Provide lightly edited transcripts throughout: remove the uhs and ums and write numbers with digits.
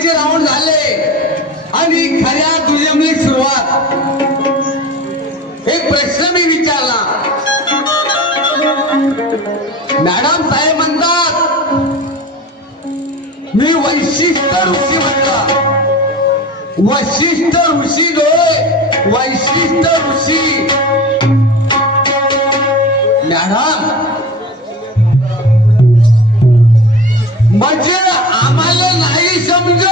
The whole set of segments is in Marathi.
बाकीचे राऊंड झाले आणि खऱ्या दुय्यमली सुरुवात. एक प्रश्न मी विचारला. मॅडम साहेब म्हणतात मी वैशिष्ट ऋषी म्हणला. वशिष्ठ ऋषी डोळे वैशिष्ट ऋषी. मॅडम म्हणजे आम्हाला नाही समजत.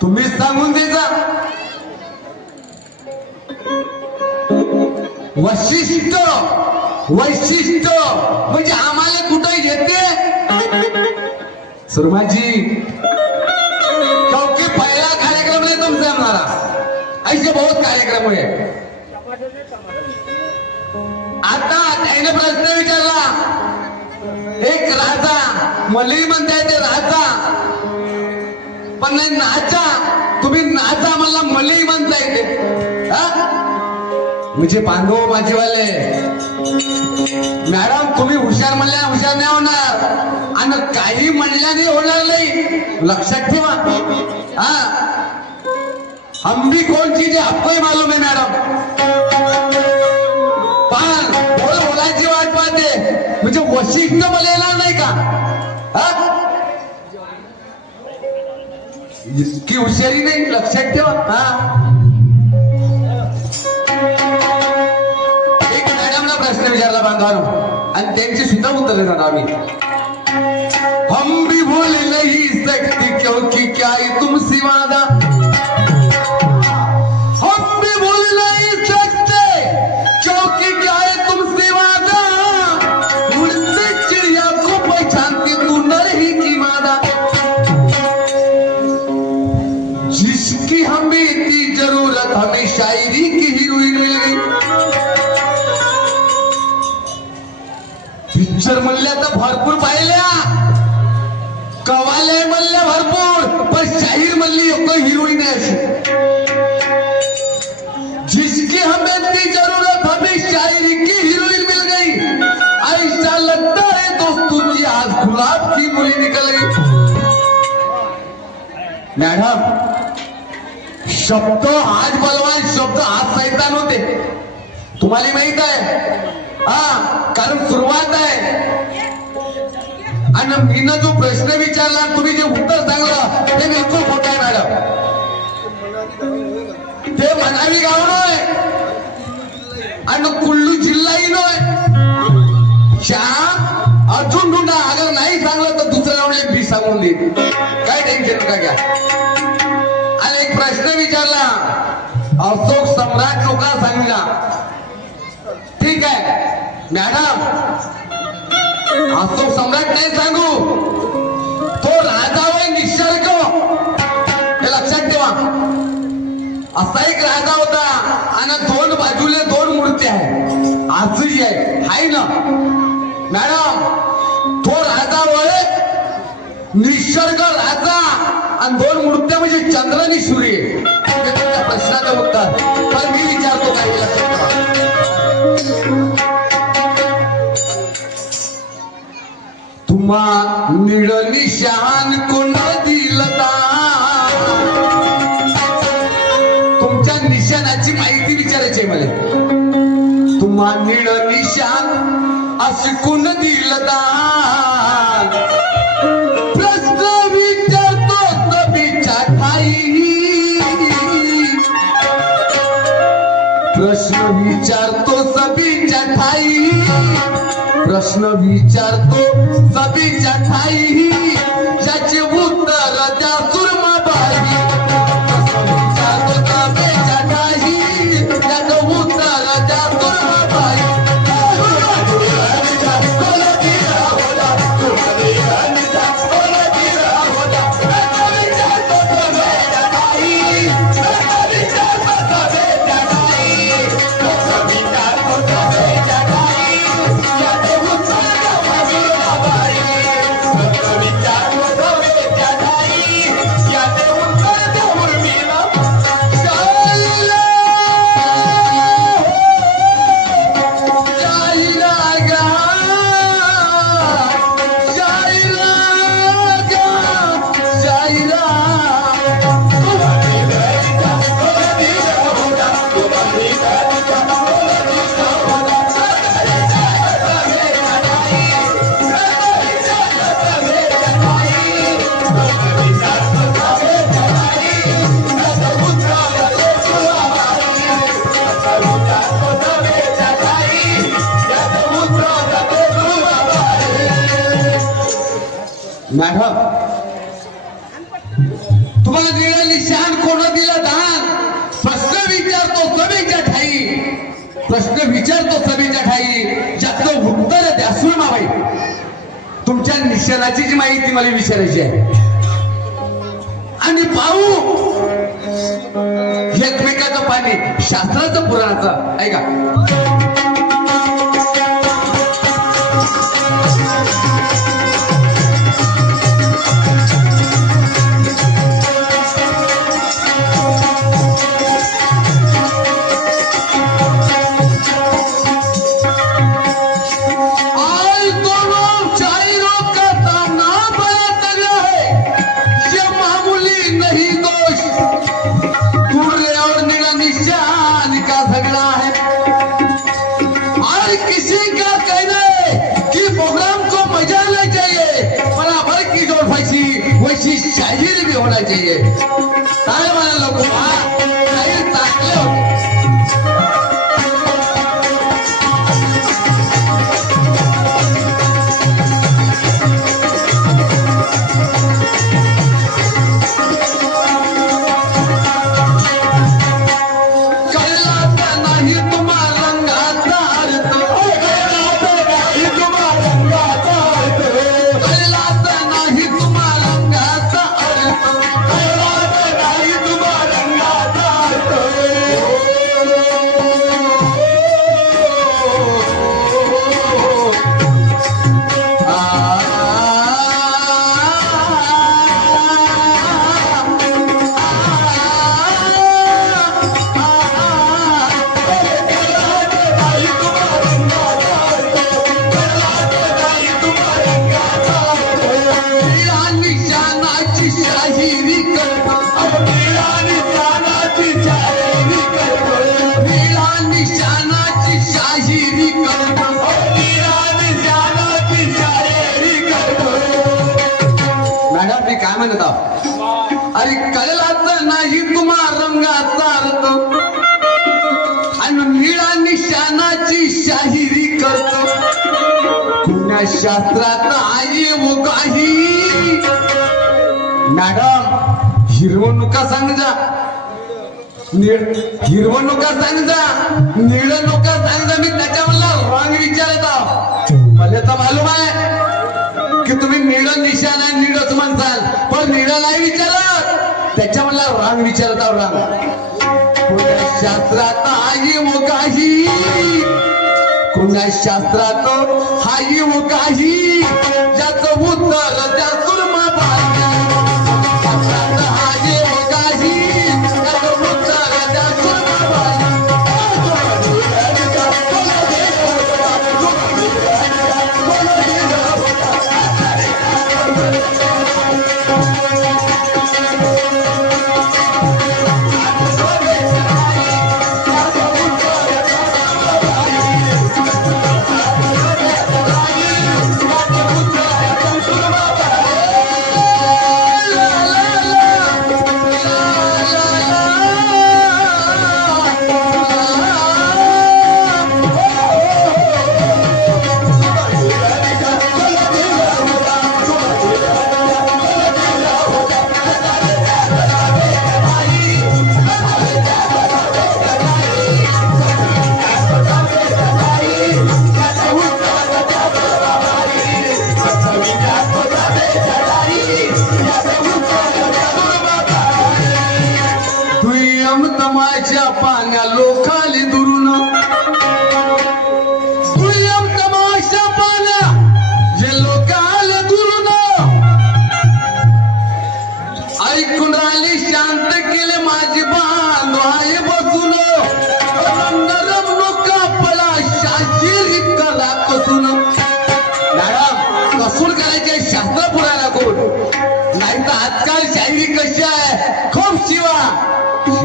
तुम्हीच सांगून देता. वैशिष्ट वैशिष्ट म्हणजे आम्हाला कुठे घेते. सुरमाजी क्योंकि पहला कार्यक्रम है तुमसे हमारा. ऐसे बहुत कार्यक्रम हुए. आता त्याने प्रश्न विचारला. एक राजा मली म्हणताय ते राजा पण नाही नाचा. तुम्ही नाचा म्हणला मली म्हणताय ते म्हणजे पांडव माझीवाले. मॅडम तुम्ही हुशार म्हणल्या हुशार नाही होणार आणि काही म्हणल्याने होणार नाही. लक्षात ठेवा. हम भी कौन चीज है आपको ही मालूम है मॅडम. पण बोलायची वाट पाहते म्हणजे वशिष्ठ मला येणार नाही का. इतकी हुशारी नाही. लक्षात ठेवा. एक मॅडमला प्रश्न विचारला बांधवानो आणि त्यांची सुद्धा उत्तर देणार आम्ही. हम भी भूल नहीं सकती क्योंकि क्या ही तुमसे वादा. हम भी भूल नहीं सकते क्योंकि क्या है तुमसे वादा. उड़ती चिड़िया को पहचानती तू नर ही की मादा. जिसकी हमें इतनी जरूरत हमें शायरी की हीरोइन मिल गई. पिक्चर म्हणल्या तर भरपूर पाहिल्या. कवाले म्हणल्या भरपूर पण शाहीर म्हणली एक हिरोईन है अशी. जिसकी हमें इतनी जरूरत हमें शायरी की हीरोइन मिल गई. ऐसा लगता है दोस्तों की आज गुलाब की मुली निकल गई. मॅडम शब्द आज बलवान शब्द आज सैतान होते. तुम्हाला माहित आहे. कारण सुरुवात आहे आणि मीनं जो प्रश्न विचारला तुम्ही जे उत्तर सांगलं ते बिलकुल खोटं आहे मॅडम. ते मनावी गाव नोय आणि कुल्लू जिल्हाही नोय. श्याम अजून ढूंढा. अगर नाही सांगलं तर दुसऱ्या राऊंडला बी सांगून देईल. काय टेन्शन नका घ्या. आणि एक प्रश्न विचारला. अशोक सम्राट लोकांना सांगितला. ठीक आहे मॅडम अशोक सम्राट नाही सांगू. तो राजा होय निसर्ग. हे लक्षात ठेवा. असा एक राजा होता आणि दोन बाजूले दोन मूर्ती आहे. आजही आहे हाय ना मॅडम. तो राजा होय निसर्ग राजा आणि दोन मूर्त्या म्हणजे चंद्र आणि सूर्य. त्या प्रश्नाचं उत्तर पण मी विचारतो काही. लक्षात ठेवा. तुम्हा निळ निशान कोण दिलता. तुमच्या निशाणाची माहिती विचारायची आहे मला. तुम्हा निळ निशान असे कोण दिलता. प्रश्न विचारतो सबीच्या ठाई. प्रश्न विचारतो सबीच्या ठाई. प्रश्न विचारतो सबीच्या ठाई. ज्याचे उत्तर द्या सुरमाबाई. प्रश्न विचारतो सबीच्या ठाई. त्याचं उत्तर द्या सुरमाबाई. मॅडम तुम्हाला दिलेली शान कोण दिला दान प्रश्न विचारतो सभेच्या ठाई प्रश्न विचारतो सभेच्या ठाई ज्याचं उत्तर द्यासून मावाई तुमच्या निशाणाची जी माहिती मला विचारायची आहे आणि पाहू एकमेकाचं पाणी शास्त्राचं पुराणाचं ऐका शाहीर भी होना चाहिए काय म्हणाला लोक शाहीर चाकले होते अरे कळलाच नाही तुम्हा रंगाचा अर्थ आणि निळा निशाणाची शाहिरी करतो पुण्या शास्त्रात आहे वो काही मॅडम हिरवं नुका सांग जा हिरवं नुका सांग जा निळ नुका सांग जा मी त्याच्यावरला रंग विचारत आहो मला तर मालूम आहे की तुम्ही निळ निशाणा निळच म्हणताल पण निळ नाही विचारत त्याच्यावरला रंग विचारत आहो रंग शास्त्रात आहे वो काही कुणा शास्त्रात हाही वो काही ज्याचं उत्तर त्या सुरमा शास्त्रात आहे वो काही ज्याचं उत्तर त्या सुरमा तमाशा पाण्या लोकाली दुरून दुय्यम तमाशा पाण्या जे लोकाले दुरून ऐकून राहिली शांत केले माझी बांधवाय बसून रंगरम लोका पळा शाशिरी करा कसून मॅडम कसून करायचे शास्त्र पुरायला कोण नाही तर आजकाल शायरी कशी आहे खूप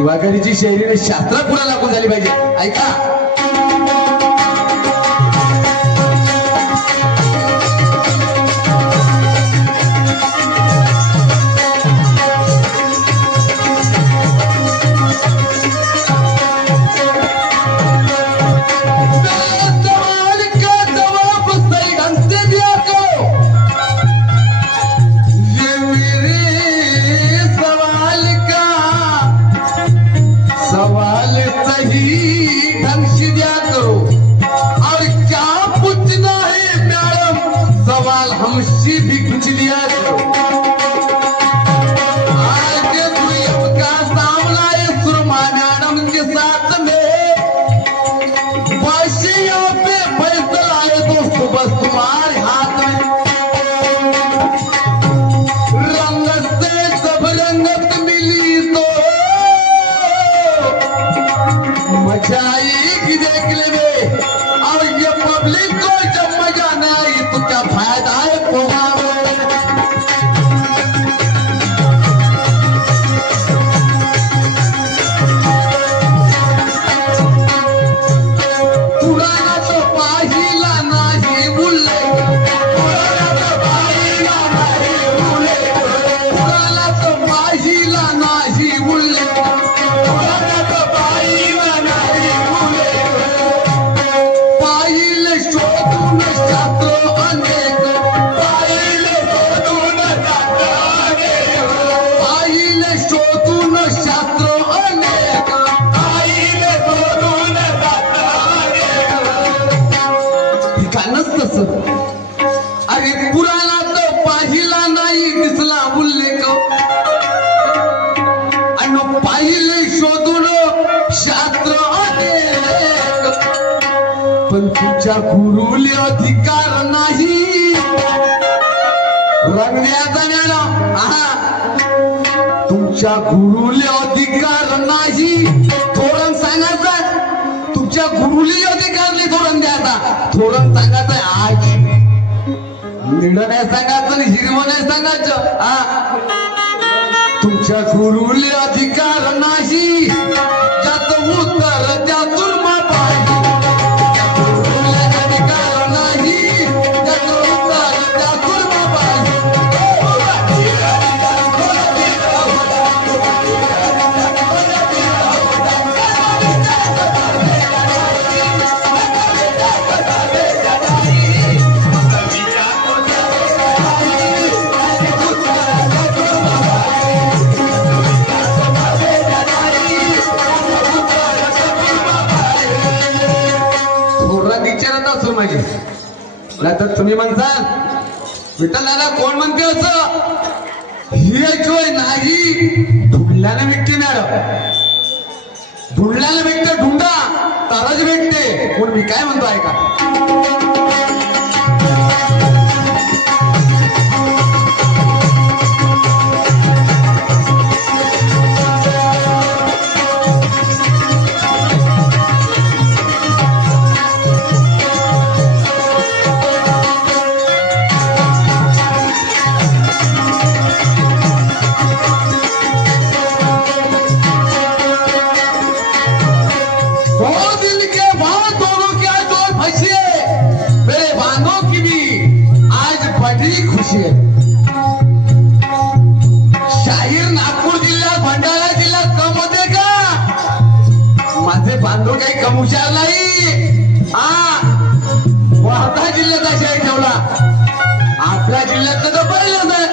शिवाकडीची शैलीने शास्त्र पुढे लागून झाली पाहिजे ऐका तुमच्या गुरुले अधिकार नाही रंग द्यायचा मॅडम. तुमच्या गुरुले अधिकार नाही थोडं सांगायचं. तुमच्या गुरुले अधिकार नाही थोडं द्यायचा. थोडं सांगायचं आज निळं नाही सांगायचं आणि हिरवं नाही सांगायचं. तुमच्या गुरुले अधिकार नाही ज्याचं उत्तर त्यातून मापाय. गुरुले अधिकार नाही ज्याचं उत्तर त्यातून मापाय. नाही तर तुम्ही म्हणसाल विठ्ठल दादा कोण म्हणते असं. ही जोय नाही ढुंडल्याने भेटते मॅडम. ढुंडल्याने भेटते ढुंडा तरच भेटते. कोण मी काय म्हणतो ऐका. शाहीर नागपूर जिल्ह्यात भंडारा जिल्ह्यात कम होते का. माझे बांधव काही कम हुशार नाही. वर्धा जिल्ह्याचा शाहीर ठेवला. आपल्या जिल्ह्यात तर पहिलंच आहे.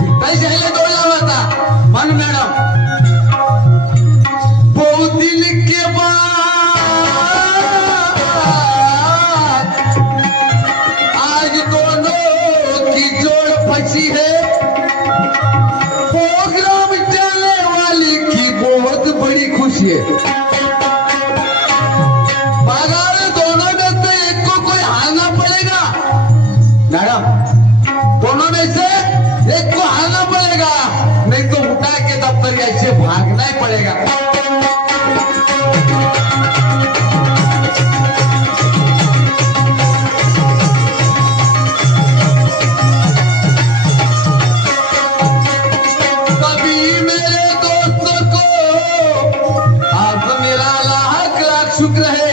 विठ्ठल शाहीला तोड लावायचा म्हणून मॅडम बहुदिल के आज दोनों की जोड़ फंसी है. प्रोग्राम चलने वाली की बहुत बड़ी खुशी है. बाजार दोनों में से एक को कोई हारना पड़ेगा मैडम. दोनों में से एक को हारना पड़ेगा नहीं तो उठा के दफ्तर ऐसे भागना ही पड़ेगा. शुक्र है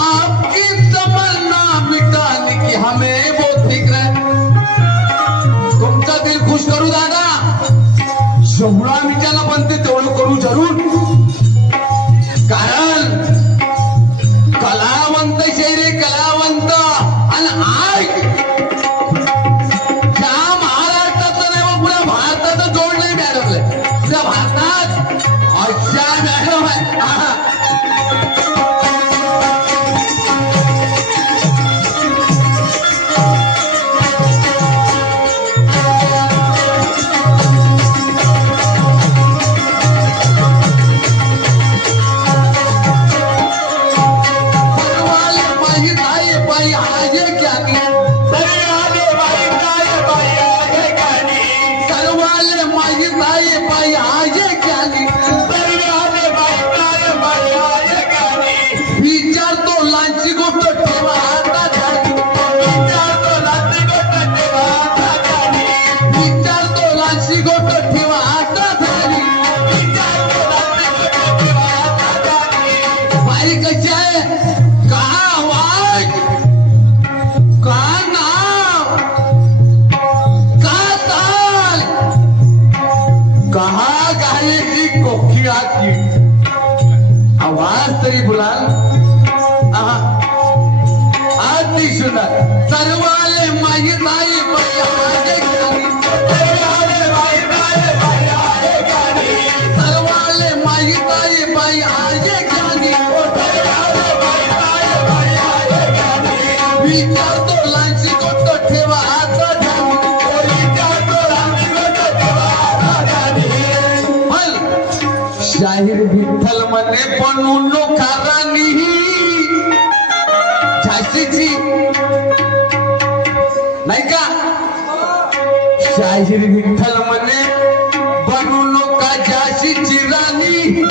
आपकी तमन्ना मिटाने की हमें बहुत फिक्र है. तुमचा दिल खुश करू दादा. जेवढा मिटायला बनते तेवढं करू जरूर. कारण कलावंत शैरी कलावंत आणि आज ज्या महाराष्ट्राचं नाही मग पुन्हा भारताचं जोड नाही मॅडम. त्या भारतात अशा मॅडम आहे. आवाज तरी बुलाल. अति सुंदर. सर्वाले माई ताई सर्वाले माई ताई बाई आजे ज्ञानी. विचार तो लांची गोष्ट ठेवा आता शाहीर विठ्ठल मने पण नोकारानी शाहीर विठ्ठल म्हणे बनू नका जाशीची राणी